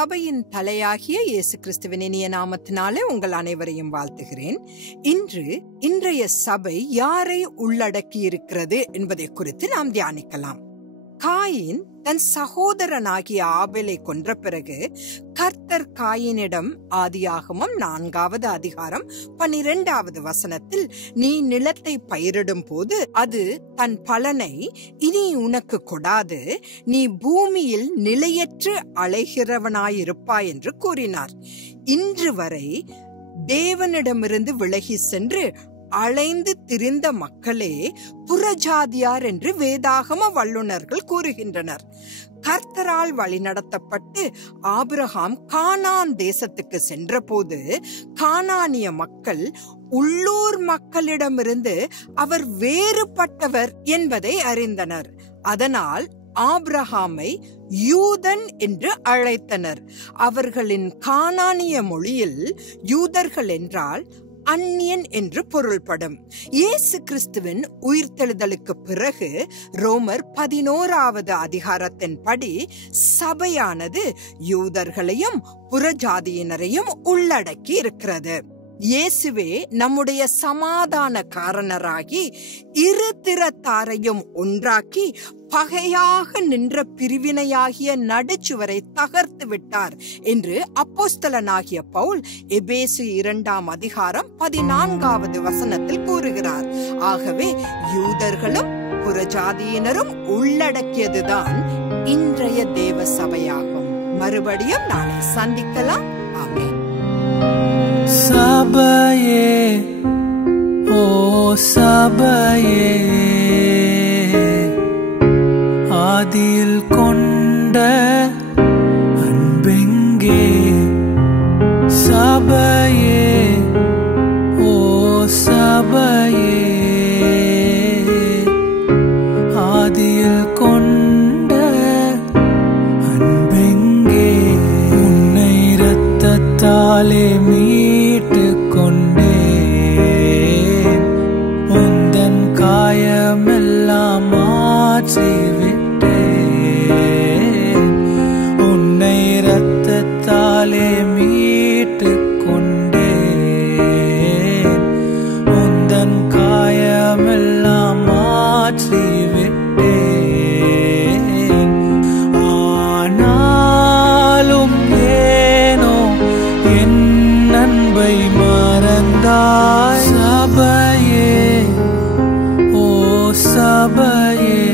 சபையின் தலையாகிய இயேசு கிறிஸ்துவின் இனிய நாமத்தினாலே உங்கள் அனைவரையும் வாழ்த்துகிறேன். இன்றைய சபை யாரை உள்ளடக்கி இருக்கிறது என்பதை குறித்து நாம் தியானிக்கலாம். காயின் தன் சகோதரனாகிய ஆபேலை கொன்ற பிறகு கர்த்தர் காயினிடம் ஆதியாகமம் 4வது அதிகாரம் 12வது வசனத்தில், நீ நிலத்தை பயிரிடும் போது அது தன் பலனை இனி உனக்கு கொடாது, நீ பூமியில் நிலையற்று அலைகிறவனாயிருப்பாய் என்று கூறினார். இன்று வரை தேவனிடமிருந்து விலகி சென்று அலைந்து திரிந்த மக்களே புறஜாதியார் என்று வேதாகம வல்லுநர்கள் கூறுகின்றனர். கர்த்தரால் வழிநடத்தப்பட்டு ஆபிரகாம் கானான் தேசத்துக்கு சென்றபோது கானானிய மக்கள் உள்ளூர் மக்களிடமிருந்து அவர் வேறுபட்டவர் என்பதை அறிந்தனர். அதனால் ஆபிரகாமை யூதன் என்று அழைத்தனர். அவர்களின் கானானிய மொழியில் யூதர்கள் என்றால் அந்நியன் என்று பொருள்படும். இயேசு கிறிஸ்துவின் உயிர்த்தெழுதலுக்கு பிறகு ரோமர் 11வது அதிகாரத்தின் படி சபையானது யூதர்களையும் புறஜாதியினரையும் உள்ளடக்கி இருக்கிறது. இயேசுவே நம்முடைய சமாதான காரணராகி இரு திறத்தாரையும் ஒன்றாக்கி பகையாக நின்ற பிரிவினையாகிய நடுச்சுவரை தகர்த்து விட்டார் என்று அப்போஸ்தலனாகிய பவுல் எபேசு 2ஆம் அதிகாரம் 14வது வசனத்தில் கூறுகிறார். ஆகவே யூதர்களும் புறஜாதியினரும் உள்ளடக்கியதுதான் இன்றைய தேவ சபையாகும். மறுபடியும் நாளை சந்திக்கலாம். ஆமென். சபையே, ஓ சபையே, ஆதியில் கொண்ட அன்பெங்கே? சபையே, ஓ சபையே, ஆதியில் கொண்ட அன்பெங்கே? உன்னை இரத்தத்தாலே மீட்டு கொண்டேன், உந்தன் காயமெல்லாம் மாற்றிவிட்டேன். உன்னை இரத்தத்தாலே மீட்டு கொண்டேன், உந்தன் காயமெல்லாம் மாற்றிவிட்டேன். ஆனாலும் ஏனோ என் அன்பை மறந்தாய். சபையே, ஓ சபையே,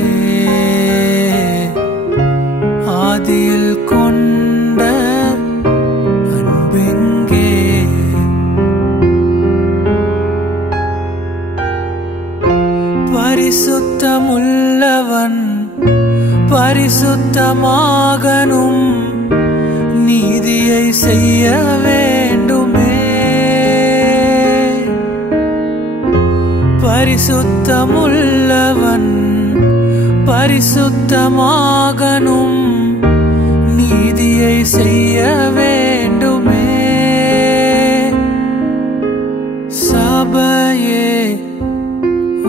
ஆதியில் கொண்ட அன்பெங்கே? பரிசுத்தமுள்ளவன் பரிசுத்தமாகனும், நீதியை செய்ய வேண்டுமே. பரிசுத்தமுள்ளவன் பரிசுத்தமாகனும், நீதியை செய்ய வேண்டுமே. சபையே,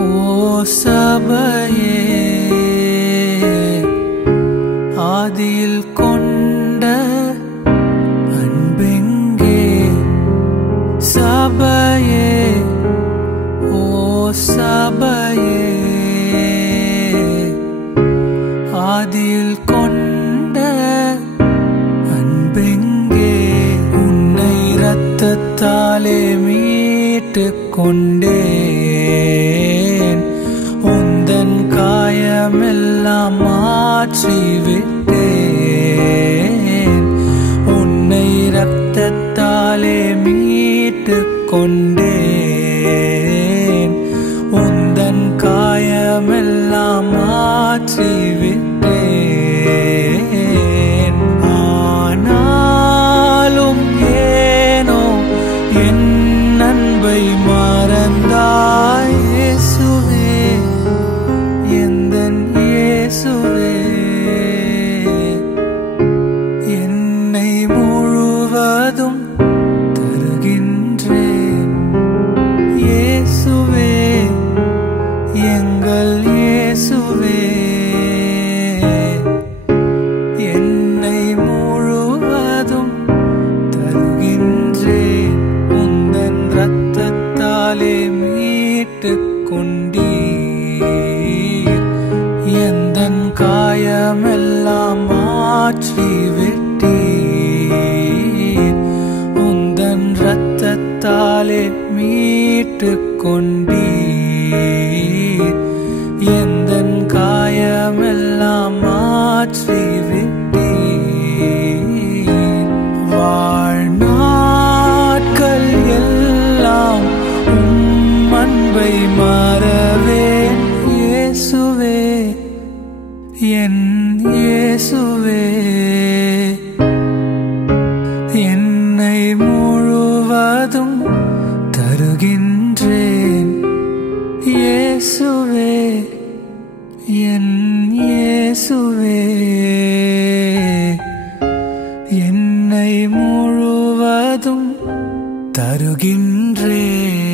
ஓ சபையே, ஆதியில் கொண்ட அன்பெங்கே? சபையே, ஓ சபையே, ஆதியில் கொண்ட அன்பெங்கே? உன்னை இரத்தத்தாலே மீட்டு கொண்டேன், உந்தன் காயமெல்லாம் மாற்றிவிட்டேன். உன்னை இரத்தத்தாலே மீட்டு கொண்டேன், உந்தன் காயமெல்லாம் மாற்றிவிட்டேன். ஆனாலும் ஏனோ என் அன்பை மறந்தாய். இயேசுவே, எந்தன் இயேசுவே. மீட்டுக் கொண்டீர். எந்தன் காயமெல்லாம் மாற்றி விட்டீர். உந்தன் இரத்தத்தாலே மீட்டுக் கொண்டீர். எந்தன் காயமெல்லாம் மாற்றி விட்டீர். வாழ்நாட்கள் எல்லாம் உம் அன்பை மறவேன். இயேசுவே, என் இயேசுவே, என்னை முழுவதும் தருகின்றேன். இயேசுவே, என் இயேசுவே, என்னை முழுவதும் தருகின்றேன்.